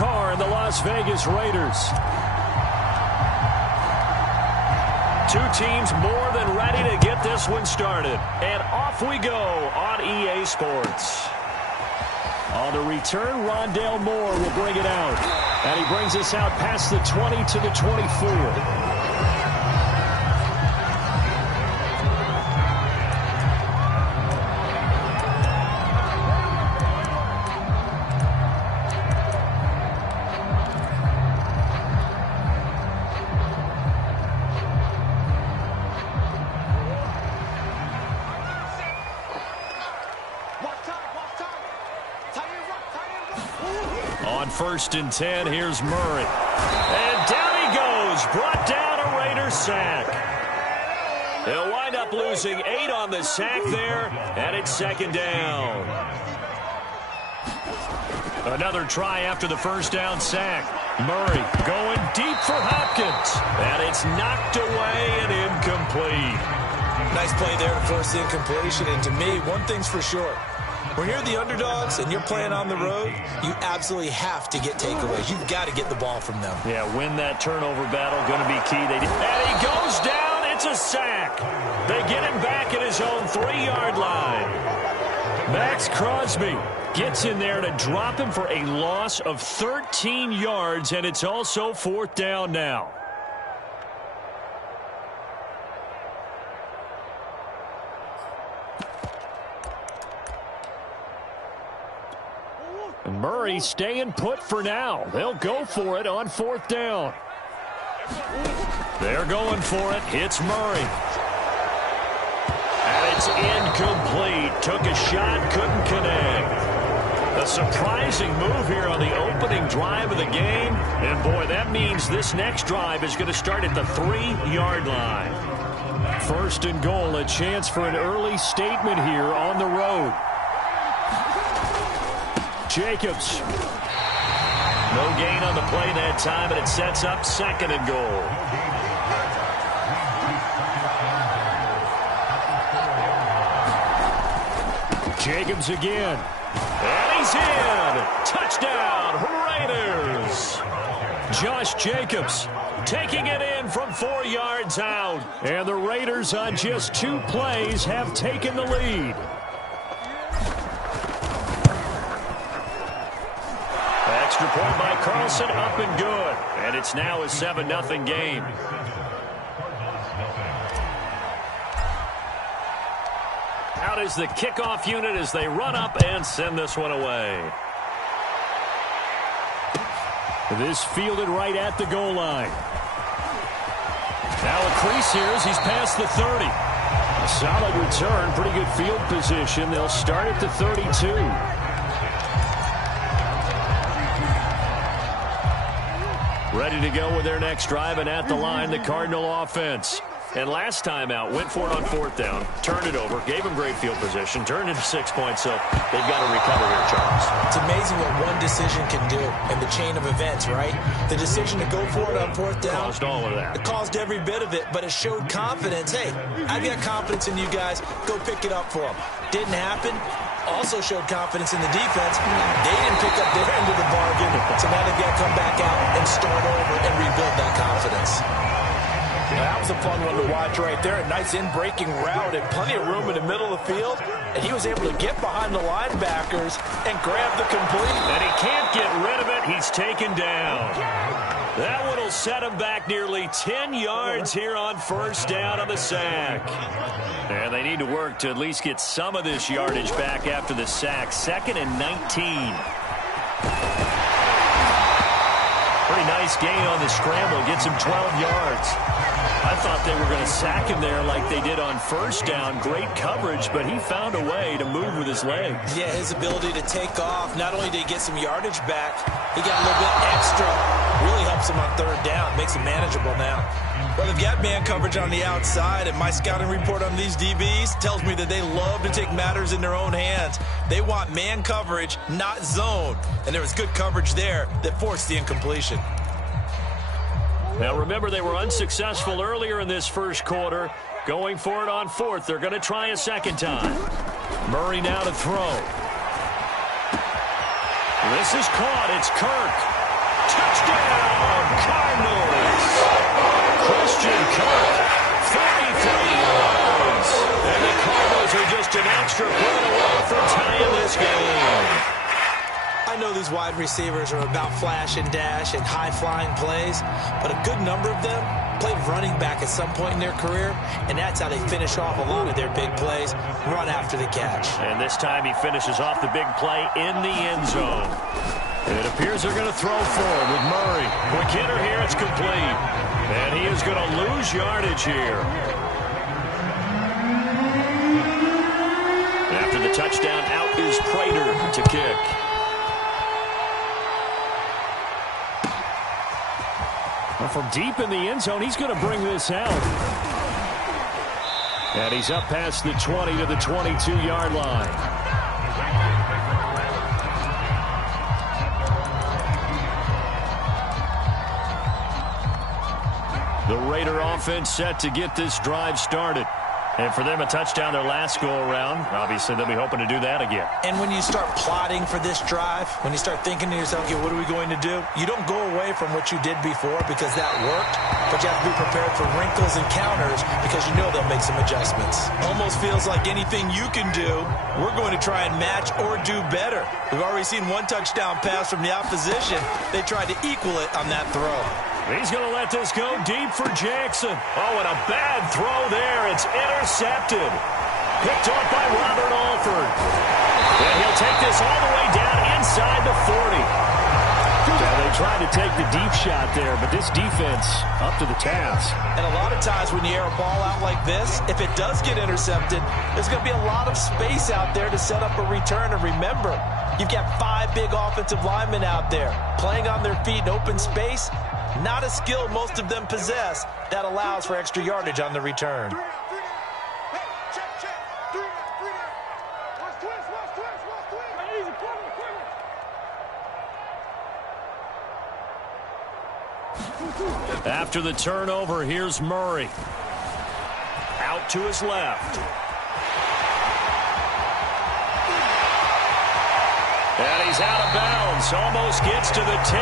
Carr and the Las Vegas Raiders. Two teams more than ready to get this one started. And off we go on EA Sports. On the return, Rondale Moore will bring it out. And he brings us out past the 20 to the 24. On 1st and 10, here's Murray. And down he goes. Brought down a Raiders sack. He'll wind up losing 8 on the sack there, and it's 2nd down. Another try after the 1st down sack. Murray going deep for Hopkins. And it's knocked away and incomplete. Nice play there to force the incompletion. And to me, one thing's for sure. When you're the underdogs and you're playing on the road, you absolutely have to get takeaways. You've got to get the ball from them. Yeah, win that turnover battle, going to be key. And he goes down. It's a sack. They get him back at his own 3-yard line. Max Crosby gets in there to drop him for a loss of 13 yards, and it's also 4th down now. Murray staying put for now. They'll go for it on 4th down. They're going for it. It's Murray. And it's incomplete. Took a shot, couldn't connect. A surprising move here on the opening drive of the game. And, boy, that means this next drive is going to start at the 3-yard line. 1st and goal, a chance for an early statement here on the road. Jacobs. No gain on the play that time, and it sets up 2nd and goal. Jacobs again. And he's in. Touchdown, Raiders. Josh Jacobs taking it in from 4 yards out. And the Raiders on just 2 plays have taken the lead. Extra point by Carlson, up and good. And it's now a 7-0 game. Out is the kickoff unit as they run up and send this one away. This fielded right at the goal line. Now a crease here as he's past the 30. A solid return, pretty good field position. They'll start at the 32. Ready to go with their next drive, and at the line, the Cardinal offense. And last time out, went for it on 4th down, turned it over, gave them great field position, turned into 6 points, so they've got to recover here, Charles. It's amazing what one decision can do in the chain of events, right? The decision to go for it on 4th down. Caused all of that. It caused every bit of it, but it showed confidence. Hey, I've got confidence in you guys. Go pick it up for them. Didn't happen. Also showed confidence in the defense. They didn't pick up their end of the bargain, so now they've got to come back out and start over and rebuild that confidence. Yeah, that was a fun one to watch right there. A nice in-breaking route and plenty of room in the middle of the field. And he was able to get behind the linebackers and grab the complete. And he can't get rid of it. He's taken down. That one will set him back nearly 10 yards here on 1st down on the sack. And they need to work to at least get some of this yardage back after the sack. 2nd and 19. Pretty nice gain on the scramble. Gets him 12 yards. I thought they were going to sack him there like they did on 1st down. Great coverage, but he found a way to move with his legs. Yeah, his ability to take off. Not only did he get some yardage back, he got a little bit extra. Really helps him on 3rd down. Makes him manageable now. Well, they've got man coverage on the outside, and my scouting report on these DBs tells me that they love to take matters in their own hands. They want man coverage, not zone. And there was good coverage there that forced the incompletion. Now, remember, they were unsuccessful earlier in this 1st quarter. Going for it on 4th. They're going to try a 2nd time. Murray now to throw. This is caught. It's Kirk. know these wide receivers are about flash and dash and high-flying plays, but a good number of them played running back at some point in their career, and that's how they finish off a lot of their big plays, run after the catch. And this time he finishes off the big play in the end zone. It appears they're going to throw forward with Murray. Quick hitter here, it's complete. And he is going to lose yardage here. After the touchdown, out is Prater to kick. Well, from deep in the end zone, he's going to bring this out. And he's up past the 20 to the 22-yard line. The Raider offense set to get this drive started. And for them, a touchdown their last go-around. Obviously, they'll be hoping to do that again. And when you start plotting for this drive, when you start thinking to yourself, okay, what are we going to do? You don't go away from what you did before because that worked, but you have to be prepared for wrinkles and counters because you know they'll make some adjustments. Almost feels like anything you can do, we're going to try and match or do better. We've already seen one touchdown pass from the opposition. They tried to equal it on that throw. He's going to let this go deep for Jackson. Oh, and a bad throw there. It's intercepted. Picked off by Robert Alford. And he'll take this all the way down inside the 40. Yeah, they tried to take the deep shot there, but this defense up to the task. And a lot of times when you air a ball out like this, if it does get intercepted, there's going to be a lot of space out there to set up a return. And remember, you've got 5 big offensive linemen out there playing on their feet in open space. Not a skill most of them possess that allows for extra yardage on the return. After the turnover, here's Murray. Out to his left. And he's out of bounds. Almost gets to the 10.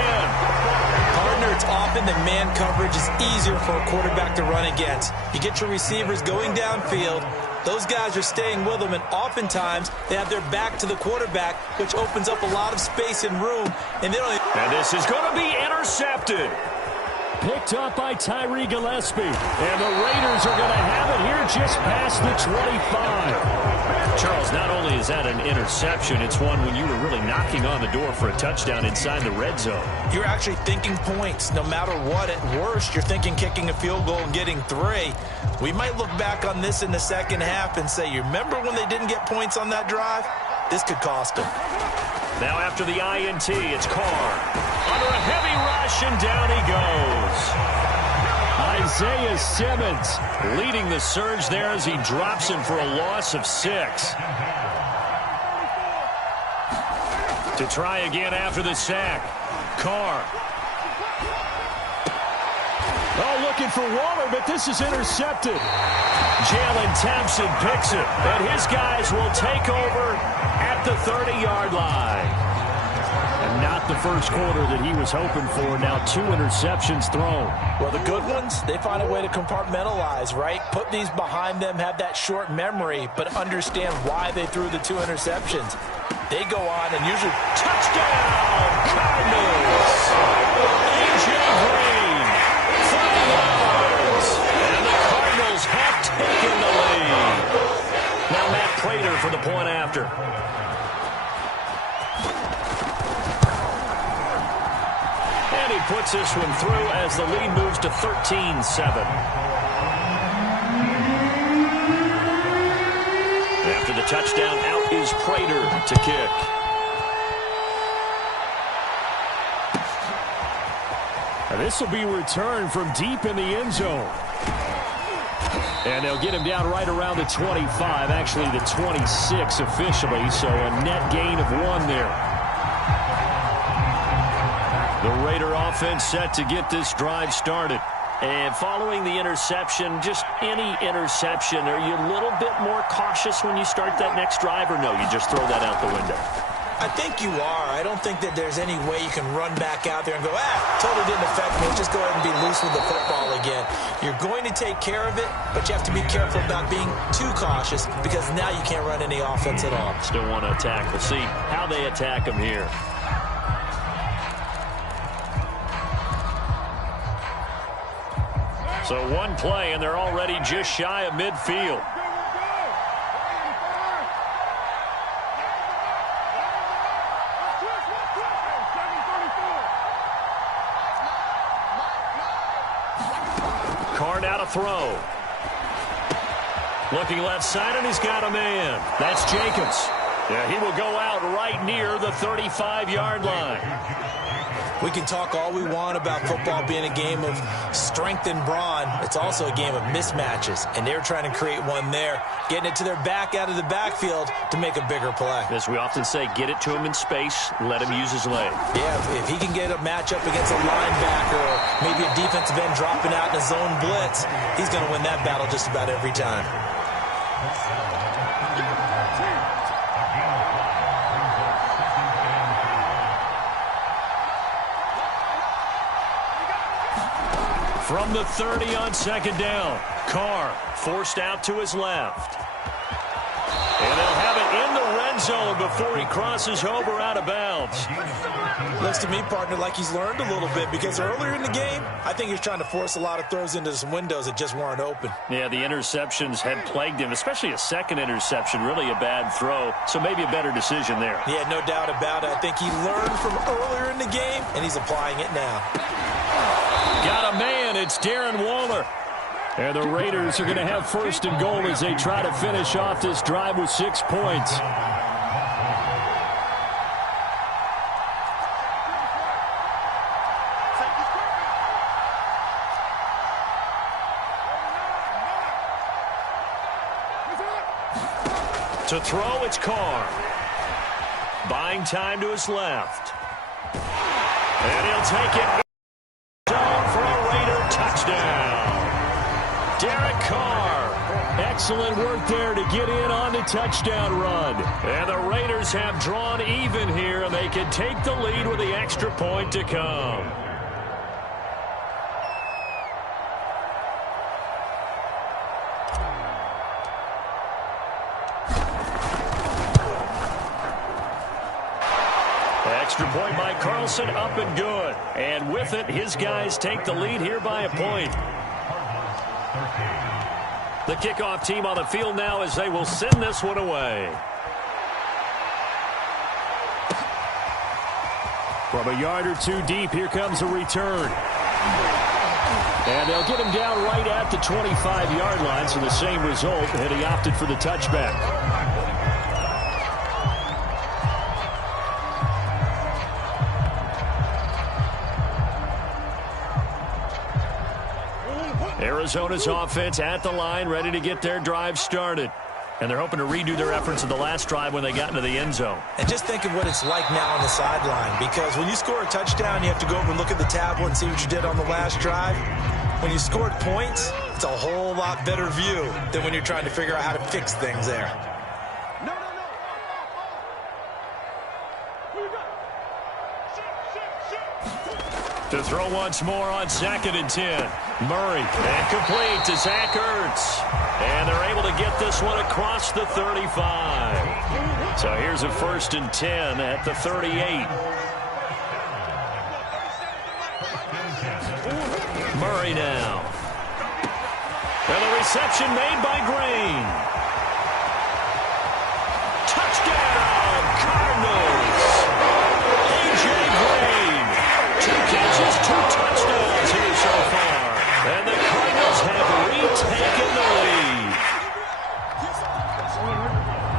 Partner, it's often that man coverage is easier for a quarterback to run against. You get your receivers going downfield. Those guys are staying with them, and oftentimes they have their back to the quarterback, which opens up a lot of space and room. And this is going to be intercepted. Picked up by Tyree Gillespie. And the Raiders are going to have it here just past the 25. Charles, not only is that an interception, it's one when you were really knocking on the door for a touchdown inside the red zone. You're actually thinking points. No matter what, at worst, you're thinking kicking a field goal and getting 3. We might look back on this in the second half and say, you remember when they didn't get points on that drive? This could cost them. Now after the INT, it's Carr. Under a heavy rush, and down he goes. Isaiah Simmons leading the surge there as he drops him for a loss of 6. To try again after the sack. Carr. Oh, looking for Waller, but this is intercepted. Jalen Thompson picks it, and his guys will take over at the 30-yard line. And not the first quarter that he was hoping for. Now 2 interceptions thrown. Well, the good ones, they find a way to compartmentalize, right? Put these behind them, have that short memory, but understand why they threw the 2 interceptions. They go on and usually touchdown, Cardinals. A.J. Green, 5 yards, and the Cardinals have taken the lead. Now Matt Prater for the point after. And he puts this one through as the lead moves to 13-7. After the touchdown, out is Prater to kick. And this will be returned from deep in the end zone. And they'll get him down right around the 25, actually the 26 officially, so a net gain of 1 there. The Raider offense set to get this drive started. And following the interception, just any interception, are you a little bit more cautious when you start that next drive, or no, you just throw that out the window? I think you are. I don't think that there's any way you can run back out there and go, totally didn't affect me. Let's just go ahead and be loose with the football again. You're going to take care of it, but you have to be careful about being too cautious because now you can't run any offense at all. Still want to attack. We'll see how they attack them here. So one play, and they're already just shy of midfield. Carr now to throw. Looking left side, and he's got a man. That's Jacobs. Yeah, he will go out right near the 35-yard line. We can talk all we want about football being a game of strength and brawn. It's also a game of mismatches, and they're trying to create one there, getting it to their back out of the backfield to make a bigger play. As we often say, get it to him in space, let him use his leg. Yeah, if he can get a matchup against a linebacker or maybe a defensive end dropping out in a zone blitz, he's going to win that battle just about every time. From the 30 on second down, Carr forced out to his left. And they'll have it in the red zone before he crosses over out of bounds. Looks to me, partner, like he's learned a little bit because earlier in the game, I think he was trying to force a lot of throws into some windows that just weren't open. Yeah, the interceptions had plagued him, especially a second interception, really a bad throw. So maybe a better decision there. Yeah, no doubt about it. I think he learned from earlier in the game, and he's applying it now. Got a man. It's Darren Waller. And the Raiders are going to have first and goal as they try to finish off this drive with 6 points. To throw, it's Carr. Buying time to his left. And he'll take it. For a Raider touchdown. Derek Carr. Excellent work there to get in on the touchdown run. And the Raiders have drawn even here, and they can take the lead with the extra point to come. Extra point by Carlson, up and good. And with it, his guys take the lead here by a point. The kickoff team on the field now as they will send this one away. From a yard or two deep, here comes a return. And they'll get him down right at the 25-yard line, so the same result, and he opted for the touchback. Arizona's offense at the line, ready to get their drive started. And they're hoping to redo their efforts of the last drive when they got into the end zone. And just think of what it's like now on the sideline, because when you score a touchdown, you have to go over and look at the tablet and see what you did on the last drive. When you scored points, it's a whole lot better view than when you're trying to figure out how to fix things there. To throw once more on 2nd and 10. Murray, and complete to Zach Ertz. And they're able to get this one across the 35. So here's a 1st and 10 at the 38. Murray now. And the reception made by Green. Touchdown, Cardinals. A.J. Green. 2 catches, 2 touchdowns here so far. And the Cardinals have retaken the lead.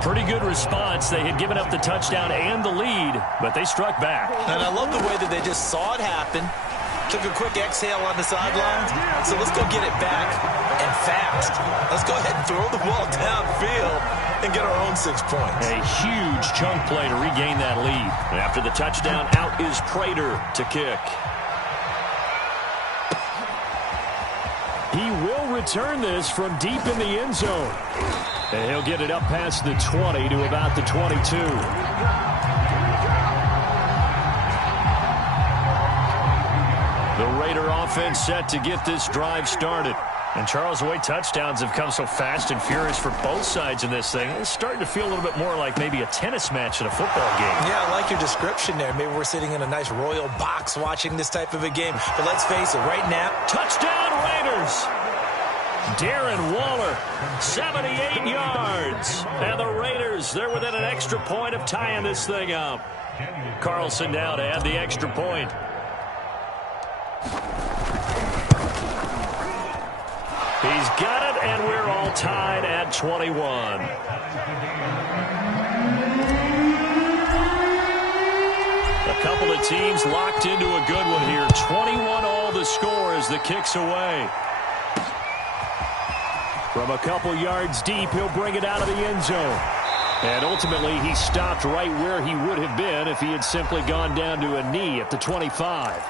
Pretty good response. They had given up the touchdown and the lead, but they struck back. And I love the way that they just saw it happen, took a quick exhale on the sidelines. So let's go get it back and fast. Let's go ahead and throw the ball downfield and get our own 6 points. A huge chunk play to regain that lead. And after the touchdown, out is Prater to kick. He will return this from deep in the end zone. And he'll get it up past the 20 to about the 22. The Raider offense set to get this drive started. And, Charles, the way touchdowns have come so fast and furious for both sides in this thing, it's starting to feel a little bit more like maybe a tennis match in a football game. Yeah, I like your description there. Maybe we're sitting in a nice royal box watching this type of a game. But let's face it, right now, touchdown Raiders! Darren Waller, 78 yards. And the Raiders, they're within an extra point of tying this thing up. Carlson now to add the extra point. He's got it, and we're all tied at 21. A couple of teams locked into a good one here. 21 all the score as the kick's away. From a couple yards deep, he'll bring it out of the end zone. And ultimately, he stopped right where he would have been if he had simply gone down to a knee at the 25.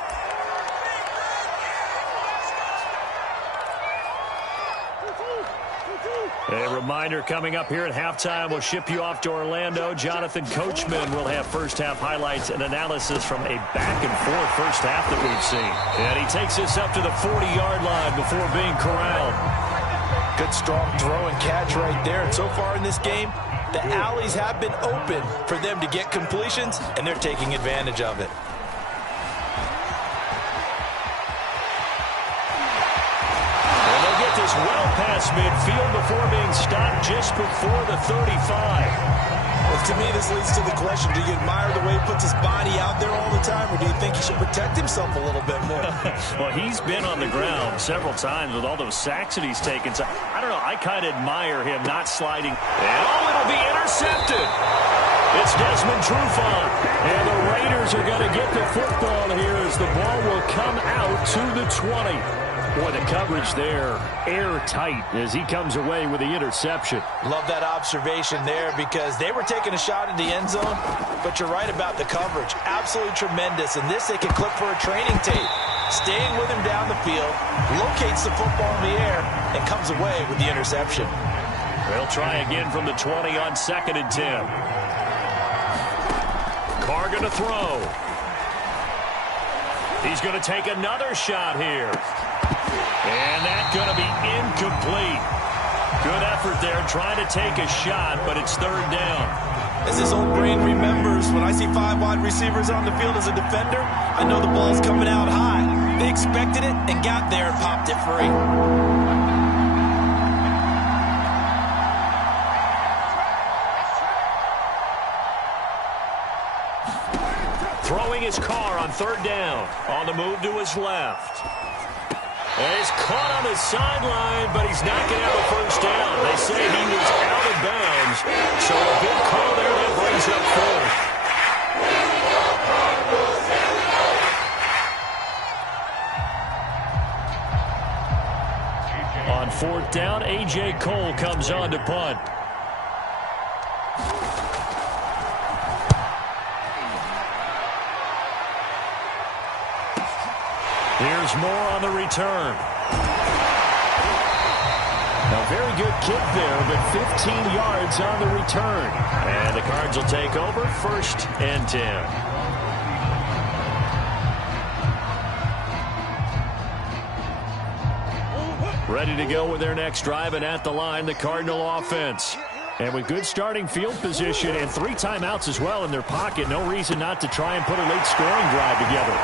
A reminder coming up here at halftime, we'll ship you off to Orlando. Jonathan Coachman will have first-half highlights and analysis from a back-and-forth first half that we've seen. And he takes us up to the 40-yard line before being corralled. Good, strong throw and catch right there. And so far in this game, the alleys have been open for them to get completions, and they're taking advantage of it. Well past midfield before being stopped just before the 35. Well, to me, this leads to the question, do you admire the way he puts his body out there all the time, or do you think he should protect himself a little bit more? Well, he's been on the ground several times with all those sacks that he's taken. So, I don't know, I kind of admire him not sliding. And it'll be intercepted. It's Desmond Trufant. And the Raiders are going to get the football here as the ball will come out to the 20. Boy, the coverage there, airtight as he comes away with the interception. Love that observation there because they were taking a shot at the end zone, but you're right about the coverage. Absolutely tremendous. And this they can clip for a training tape. Staying with him down the field, locates the football in the air, and comes away with the interception. They'll try again from the 20 on 2nd and 10. Carr going to throw. He's going to take another shot here. And that's going to be incomplete. Good effort there trying to take a shot, but it's 3rd down. As his old brain remembers, when I see 5 wide receivers on the field as a defender, I know the ball's coming out high. They expected it and got there and popped it free. Throwing his Carr on 3rd down. On the move to his left. And he's caught on the sideline, but he's not going to have a first down. They say he was out of bounds. So a big call there that brings up 4th. On 4th down, A.J. Cole comes on to punt. Here's more on the return. Now, very good kick there, but 15 yards on the return. And the Cards will take over 1st and 10. Ready to go with their next drive, and at the line, the Cardinal offense. And with good starting field position and 3 timeouts as well in their pocket, no reason not to try and put a late scoring drive together.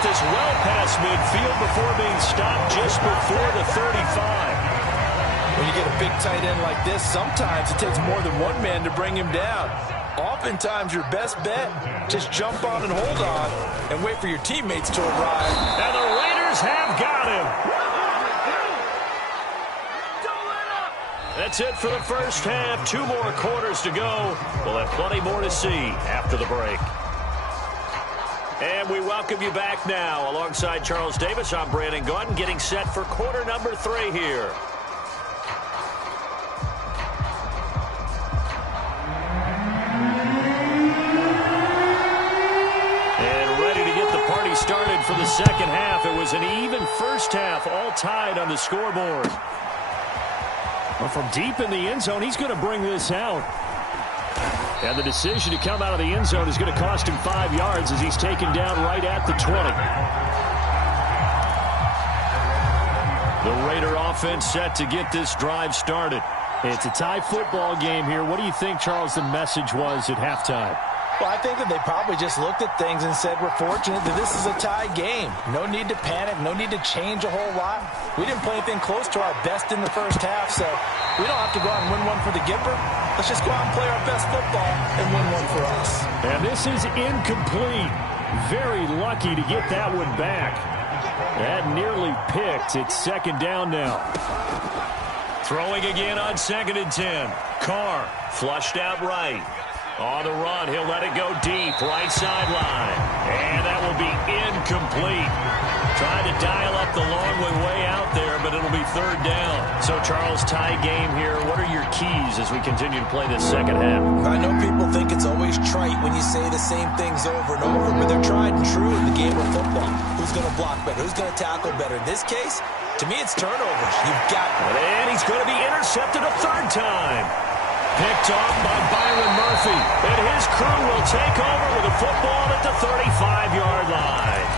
This well past midfield before being stopped just before the 35. When you get a big tight end like this, sometimes it takes more than one man to bring him down. Oftentimes, your best bet, just jump on and hold on and wait for your teammates to arrive. And the Raiders have got him. That's it for the first half. 2 more quarters to go. We'll have plenty more to see after the break. And we welcome you back now. Alongside Charles Davis, I'm Brandon Gaudin, getting set for quarter number 3 here. And ready to get the party started for the second half. It was an even first half, all tied on the scoreboard. Well, from deep in the end zone, he's going to bring this out. And the decision to come out of the end zone is going to cost him 5 yards as he's taken down right at the 20. The Raider offense set to get this drive started. It's a tie football game here. What do you think, Charles, the message was at halftime? Well, I think that they probably just looked at things and said, we're fortunate that this is a tie game. No need to panic. No need to change a whole lot. We didn't play anything close to our best in the first half, so we don't have to go out and win one for the Gipper. Let's just go out and play our best football and win one for us. And this is incomplete. Very lucky to get that one back. That nearly picked. It's second down now. Throwing again on 2nd and 10. Carr flushed out right. On the run, he'll let it go deep, right sideline. And that will be incomplete. Trying to dial up the long way out there, but it'll be third down. So, Charles, tie game here. What are your keys as we continue to play this second half? I know people think it's always trite when you say the same things over and over, but they're tried and true in the game of football. Who's going to block better? Who's going to tackle better? In this case, to me, it's turnovers. You've got it. And he's going to be intercepted a third time. Picked off by Byron Murphy. And his crew will take over with a football at the 35-yard line.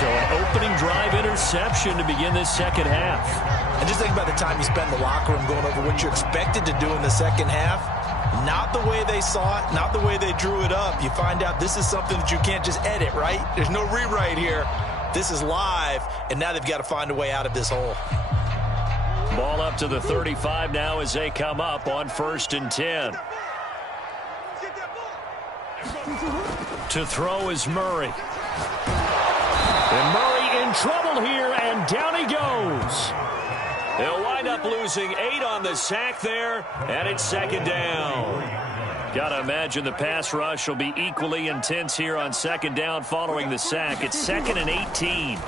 So an opening drive interception to begin this second half. And just think about the time you spend in the locker room going over what you expected to do in the second half. Not the way they saw it, not the way they drew it up. You find out this is something that you can't just edit, right? There's no rewrite here. This is live, and now they've got to find a way out of this hole. Ball up to the 35 now as they come up on 1st and 10. To throw is Murray. And Murray in trouble here, and down he goes. They'll wind up losing 8 on the sack there, and it's second down. Got to imagine the pass rush will be equally intense here on second down following the sack. It's 2nd and 18.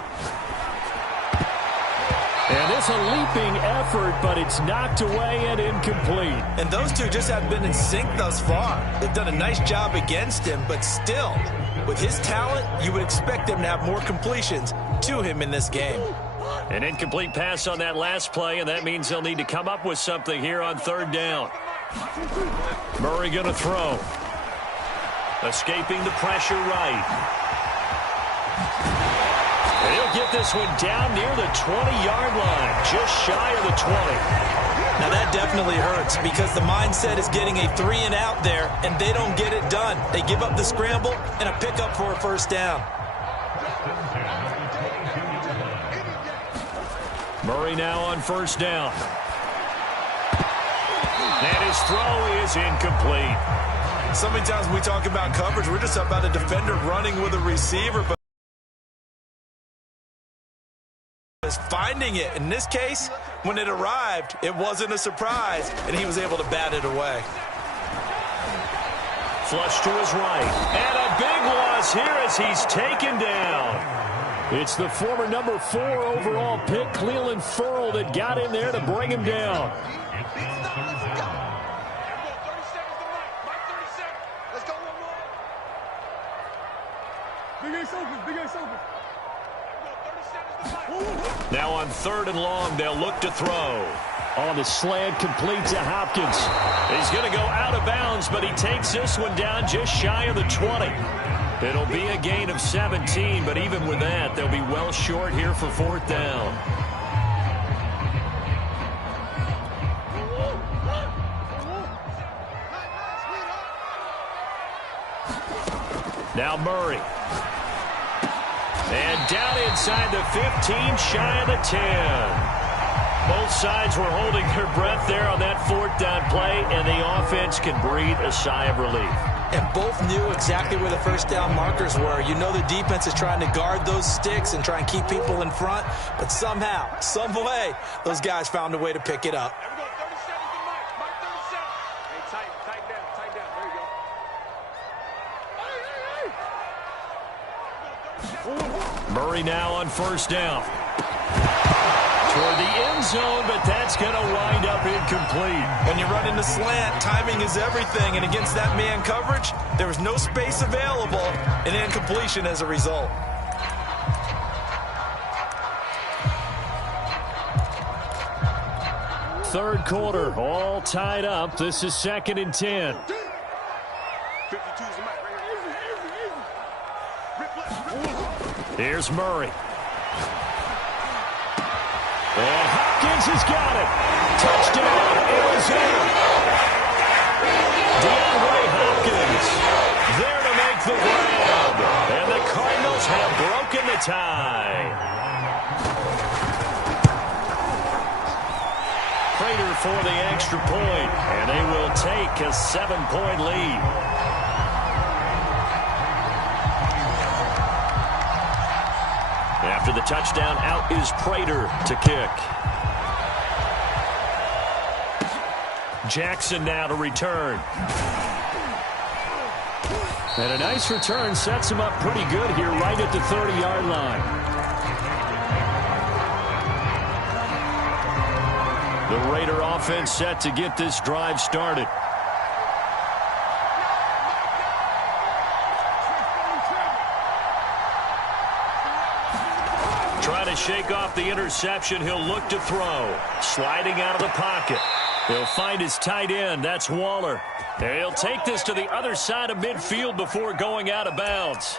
And it's a leaping effort, but it's knocked away and incomplete. And those two just haven't been in sync thus far. They've done a nice job against him, but still, with his talent, you would expect him to have more completions to him in this game. An incomplete pass on that last play, and that means they'll need to come up with something here on third down. Murray going to throw. Escaping the pressure right. And he'll get this one down near the 20-yard line, just shy of the 20. Now that definitely hurts because the mindset is getting a 3-and-out there, and they don't get it done. They give up the scramble and a pickup for a first down. Murray now on first down. And his throw is incomplete. So many times when we talk about coverage, we're just about a defender running with a receiver, but finding it. In this case, when it arrived, it wasn't a surprise, and he was able to bat it away. Flush to his right. And a big loss here as he's taken down. It's the former number 4 overall pick, Clelin Ferrell, that got in there to bring him down. Now on 3rd and long, they'll look to throw. On the slant, complete to Hopkins. He's going to go out of bounds, but he takes this one down just shy of the 20. It'll be a gain of 17, but even with that, they'll be well short here for 4th down. Now Murray. And down inside the 15, shy of the 10. Both sides were holding their breath there on that 4th down play, and the offense can breathe a sigh of relief. And both knew exactly where the first down markers were. You know the defense is trying to guard those sticks and try and keep people in front, but somehow, some way, those guys found a way to pick it up. Murray now on first down. Toward the end zone, but that's going to wind up incomplete. When you run into slant, timing is everything, and against that man coverage, there was no space available, and incompletion as a result. Third quarter, all tied up. This is 2nd and 10. Here's Murray. And Hopkins has got it. Touchdown, Arizona. DeAndre Hopkins there to make the grab. And the Cardinals have broken the tie. Prater for the extra point, and they will take a 7-point lead. After the touchdown, out is Prater to kick. Jackson now to return. And a nice return sets him up pretty good here right at the 30-yard line. The Raider offense set to get this drive started. Trying to shake off the interception. He'll look to throw. Sliding out of the pocket. He'll find his tight end. That's Waller. And he'll take this to the other side of midfield before going out of bounds.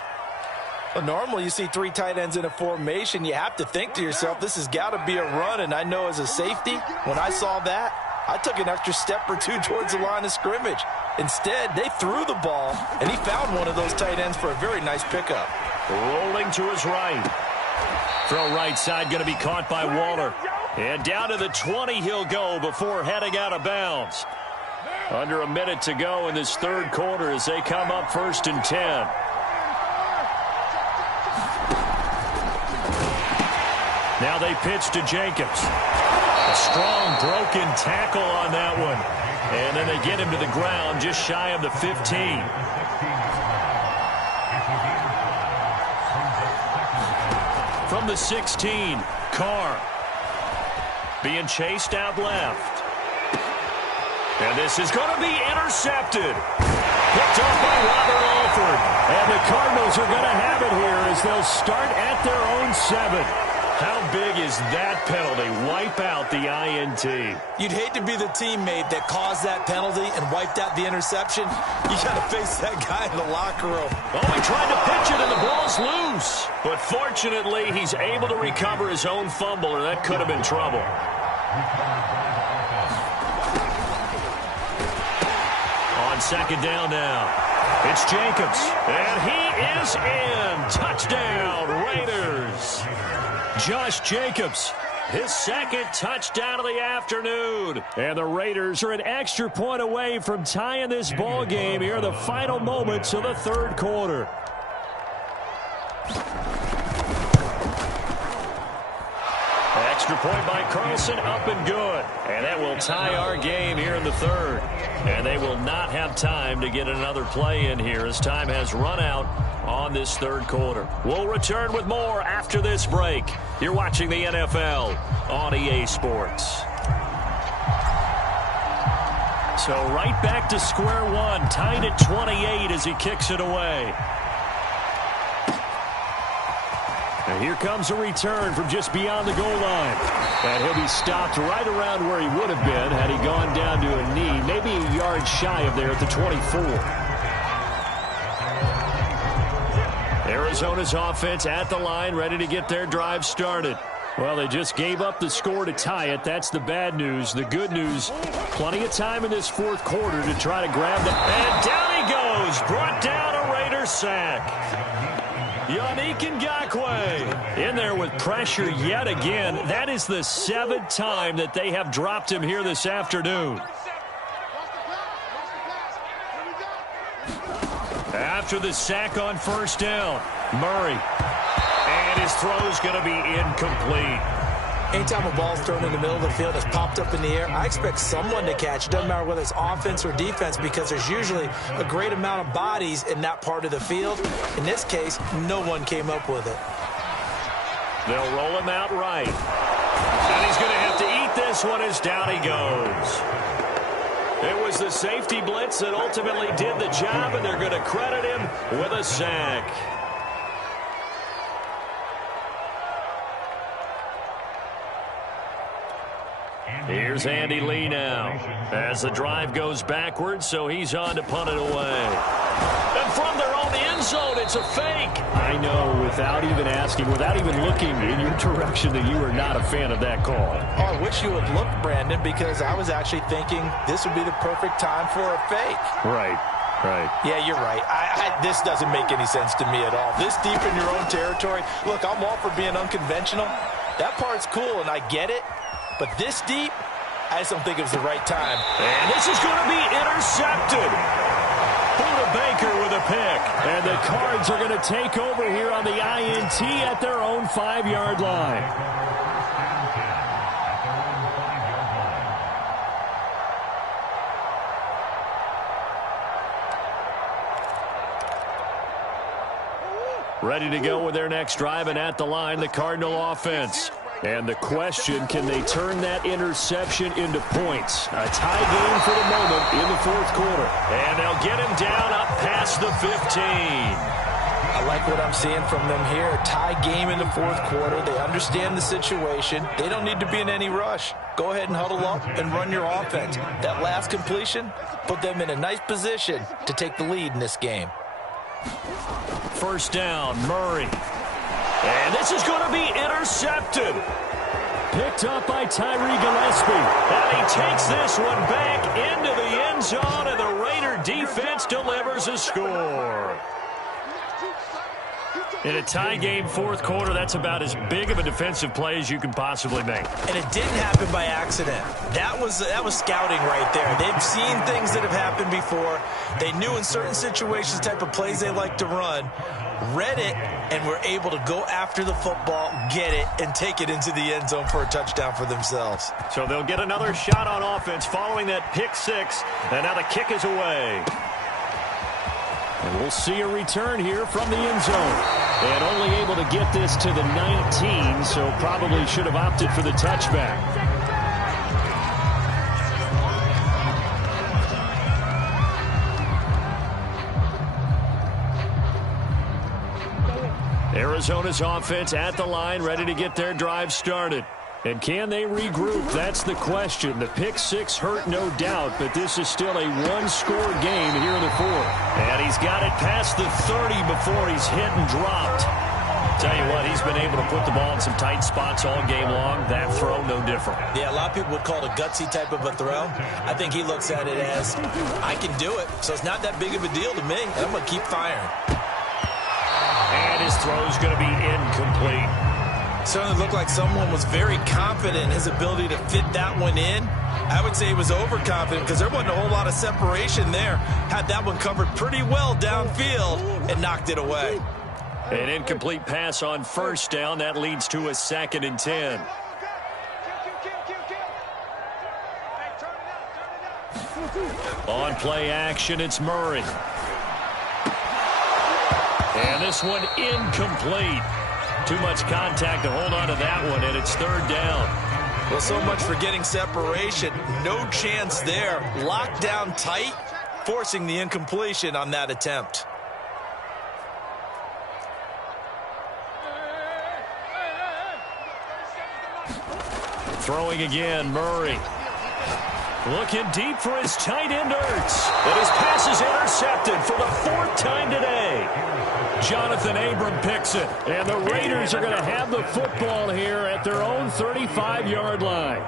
Well, normally you see 3 tight ends in a formation. You have to think to yourself, this has got to be a run. And I know as a safety, when I saw that, I took an extra step or 2 towards the line of scrimmage. Instead, they threw the ball, and he found one of those tight ends for a very nice pickup. Rolling to his right. Throw right side going to be caught by Waller. And down to the 20 he'll go before heading out of bounds. Under a minute to go in this third quarter as they come up 1st and 10. Now they pitch to Jacobs. A strong broken tackle on that one. And then they get him to the ground just shy of the 15. From the 16, Carr. Being chased out left. And this is going to be intercepted. Picked off by Robert Alford. And the Cardinals are going to have it here as they'll start at their own 7. How big is that penalty? Wipe out the INT. You'd hate to be the teammate that caused that penalty and wiped out the interception. You got to face that guy in the locker room. Oh, he tried to pitch it and the ball's loose. But fortunately, he's able to recover his own fumble, or that could have been trouble. On 2nd down now. It's Jacobs. And he is in. Touchdown, Raiders. Josh Jacobs, his 2nd touchdown of the afternoon. And the Raiders are an extra point away from tying this ball game here in the final moments of the third quarter. Extra point by Carlson, up and good. And that will tie our game here in the third. And they will not have time to get another play in here as time has run out on this third quarter. We'll return with more after this break. You're watching the NFL on EA Sports. So right back to square one, tied at 28 as he kicks it away. And here comes a return from just beyond the goal line. And he'll be stopped right around where he would have been had he gone down to a knee, maybe a yard shy of there at the 24. Arizona's offense at the line, ready to get their drive started. Well, they just gave up the score to tie it. That's the bad news. The good news, plenty of time in this fourth quarter to try to grab that. And down he goes. Brought down a Raider sack. Yannick Ngakoue in there with pressure yet again. That is the 7th time that they have dropped him here this afternoon. After the sack on 1st down, Murray. And his throw's going to be incomplete. Anytime a ball's thrown in the middle of the field that's popped up in the air, I expect someone to catch. It doesn't matter whether it's offense or defense because there's usually a great amount of bodies in that part of the field. In this case, no one came up with it. They'll roll him out right. And he's going to have to eat this one as down he goes. It was the safety blitz that ultimately did the job, and they're going to credit him with a sack. Here's Andy Lee now as the drive goes backwards, so he's on to punt it away. And from their own end zone. It's a fake. I know, without even asking, without even looking in your direction, that you are not a fan of that call. Oh, I wish you would look, Brandon, because I was actually thinking this would be the perfect time for a fake. Right. Yeah, you're right. This doesn't make any sense to me at all. This deep in your own territory. Look, I'm all for being unconventional. That part's cool, and I get it. But this deep, I just don't think it was the right time. And this is going to be intercepted. Buda Baker with a pick. And the Cards are going to take over here on the INT at their own 5-yard line. Ready to go with their next drive, and at the line, the Cardinal offense. And the question, can they turn that interception into points? A tie game for the moment in the fourth quarter. And they'll get him down up past the 15. I like what I'm seeing from them here. Tie game in the fourth quarter. They understand the situation. They don't need to be in any rush. Go ahead and huddle up and run your offense. That last completion put them in a nice position to take the lead in this game. First down, Murray. And this is going to be intercepted. Picked up by Tyree Gillespie. And he takes this one back into the end zone, and the Raider defense delivers a score. In a tie game fourth quarter, that's about as big of a defensive play as you can possibly make. And it didn't happen by accident. That was scouting right there. They've seen things that have happened before. They knew in certain situations the type of plays they like to run, read it, and were able to go after the football, get it, and take it into the end zone for a touchdown for themselves. So they'll get another shot on offense following that pick six, and now the kick is away. And we'll see a return here from the end zone. And only able to get this to the 19, so probably should have opted for the touchback. Arizona's offense at the line, ready to get their drive started. And can they regroup? That's the question. The pick six hurt, no doubt, but this is still a one-score game here in the fourth. And he's got it past the 30 before he's hit and dropped. Tell you what, he's been able to put the ball in some tight spots all game long. That throw, no different. Yeah, a lot of people would call it a gutsy type of a throw. I think he looks at it as, I can do it, so it's not that big of a deal to me, and I'm going to keep firing. And his throw's going to be incomplete. Certainly looked like someone was very confident in his ability to fit that one in. I would say he was overconfident because there wasn't a whole lot of separation there. Had that one covered pretty well downfield and knocked it away. An incomplete pass on first down. That leads to a 2nd and 10. On play action, it's Murray. And this one incomplete. Too much contact to hold on to that one, and it's 3rd down. Well, so much for getting separation. No chance there. Locked down tight, forcing the incompletion on that attempt. Throwing again, Murray. Looking deep for his tight end, Ertz. And his pass is intercepted for the 4th time today. Jonathan Abram picks it. And the Raiders are going to have the football here at their own 35-yard line.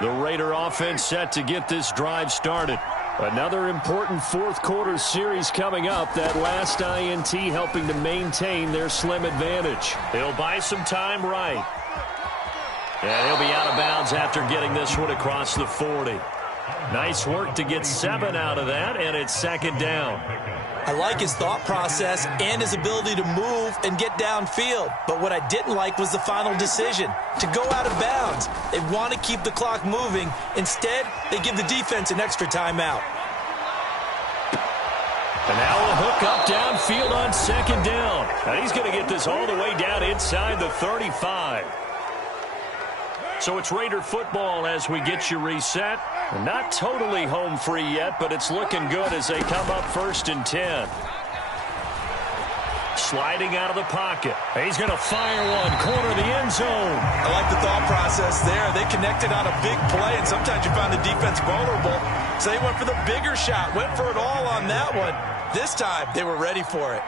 The Raider offense set to get this drive started. Another important fourth quarter series coming up. That last INT helping to maintain their slim advantage. They'll buy some time right. And he'll be out of bounds after getting this one across the 40. Nice work to get 7 out of that, and it's 2nd down. I like his thought process and his ability to move and get downfield. But what I didn't like was the final decision, to go out of bounds. They want to keep the clock moving. Instead, they give the defense an extra timeout. And now a hook up downfield on 2nd down. And he's going to get this all the way down inside the 35. So it's Raider football as we get you reset. Not totally home free yet, but it's looking good as they come up 1st and 10. Sliding out of the pocket. He's going to fire one, corner of the end zone. I like the thought process there. They connected on a big play, and sometimes you find the defense vulnerable. So they went for the bigger shot, went for it all on that one. This time, they were ready for it.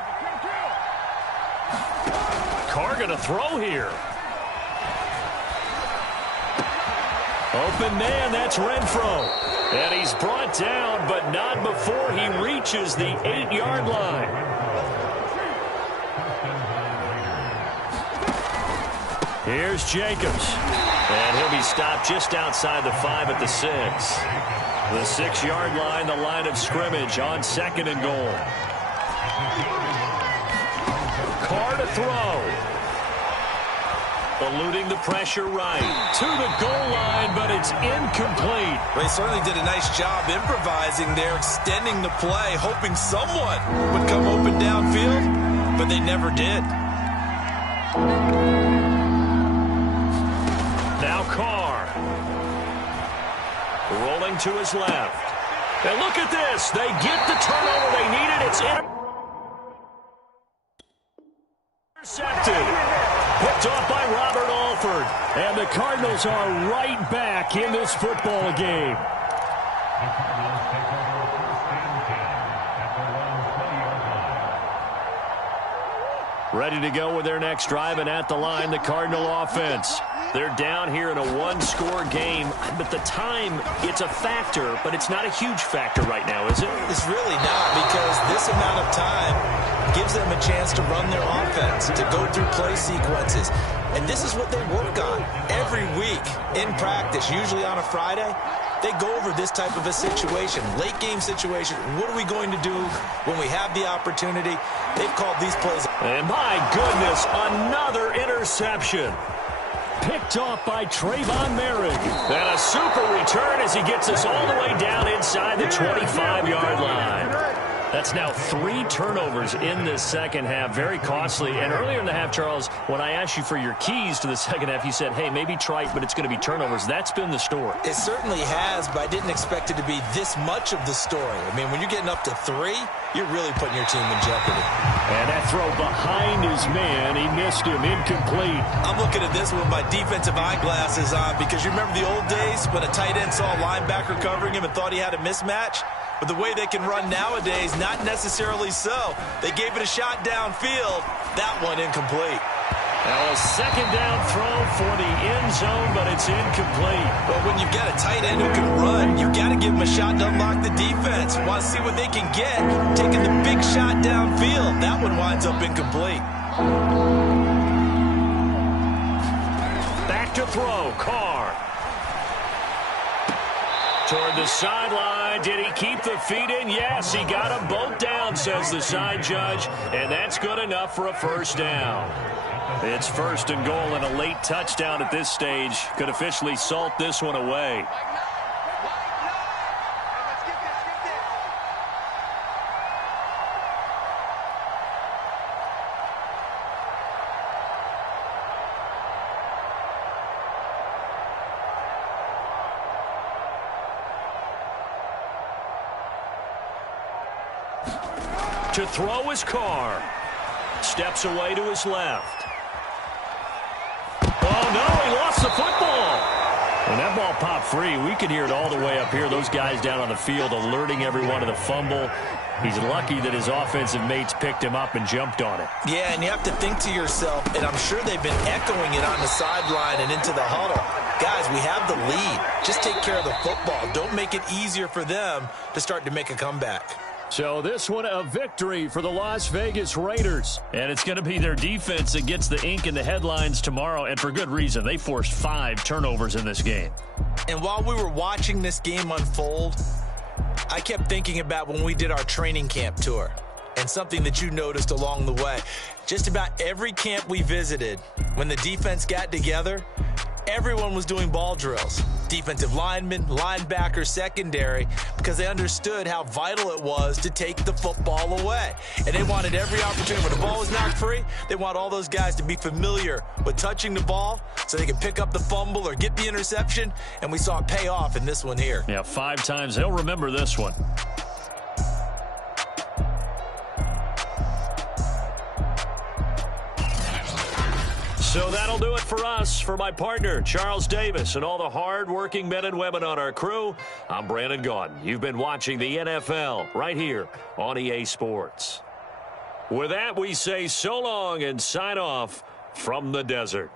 Carr going to throw here. Open man, that's Renfro. And he's brought down, but not before he reaches the 8-yard line. Here's Jacobs. And he'll be stopped just outside the 5 at the 6. The 6-yard line, the line of scrimmage on 2nd and goal. Carr to throw. Eluding the pressure right. To the goal line, but it's incomplete. Well, he certainly did a nice job improvising there, extending the play, hoping someone would come open downfield, but they never did. Now Carr. Rolling to his left. And look at this. They get the turnover they needed. It's intercepted. Picked off by Robert Alford. And the Cardinals are right back in this football game. Ready to go with their next drive, and at the line, the Cardinal offense. They're down here in a one-score game, but the time, it's a factor, but it's not a huge factor right now, is it? It's really not, because this amount of time gives them a chance to run their offense, to go through play sequences. And this is what they work on every week in practice, usually on a Friday. They go over this type of a situation, late game situation. What are we going to do when we have the opportunity? They've called these plays. And my goodness, another interception. Picked off by Trayvon Merrick. And a super return as he gets us all the way down inside the 25-yard line. That's now 3 turnovers in this second half. Very costly. And earlier in the half, Charles, when I asked you for your keys to the second half, you said, hey, maybe trite, but it's going to be turnovers. That's been the story. It certainly has, but I didn't expect it to be this much of the story. I mean, when you're getting up to 3, you're really putting your team in jeopardy. And that throw behind his man, he missed him, incomplete. I'm looking at this with my defensive eyeglasses on, because you remember the old days when a tight end saw a linebacker covering him and thought he had a mismatch? But the way they can run nowadays, not necessarily so. They gave it a shot downfield. That one incomplete. Now a second down throw for the end zone, but it's incomplete. Well, when you've got a tight end who can run, you've got to give him a shot to unlock the defense. Want to see what they can get. Taking the big shot downfield. That one winds up incomplete. Back to throw, Carr. Toward the sideline. Did he keep the feet in? Yes, he got them both down, says the side judge. And that's good enough for a first down. It's 1st and goal, and a late touchdown at this stage could officially salt this one away. To throw his Carr. Steps away to his left. Oh, no, he lost the football. When that ball popped free, we could hear it all the way up here. Those guys down on the field alerting everyone to the fumble. He's lucky that his offensive mates picked him up and jumped on it. Yeah, and you have to think to yourself, and I'm sure they've been echoing it on the sideline and into the huddle. Guys, we have the lead. Just take care of the football. Don't make it easier for them to start to make a comeback. So this one a victory for the Las Vegas Raiders. And it's going to be their defense that gets the ink in the headlines tomorrow, and for good reason. They forced 5 turnovers in this game. And while we were watching this game unfold, I kept thinking about when we did our training camp tour and something that you noticed along the way. Just about every camp we visited, when the defense got together, everyone was doing ball drills. Defensive linemen, linebackers, secondary, because they understood how vital it was to take the football away. And they wanted every opportunity. When the ball was knocked free, they want all those guys to be familiar with touching the ball so they can pick up the fumble or get the interception. And we saw it pay off in this one here. Yeah, 5 times. They'll remember this one. So that'll do it for us. For my partner, Charles Davis, and all the hard-working men and women on our crew, I'm Brandon Gaudin. You've been watching the NFL right here on EA Sports. With that, we say so long and sign off from the desert.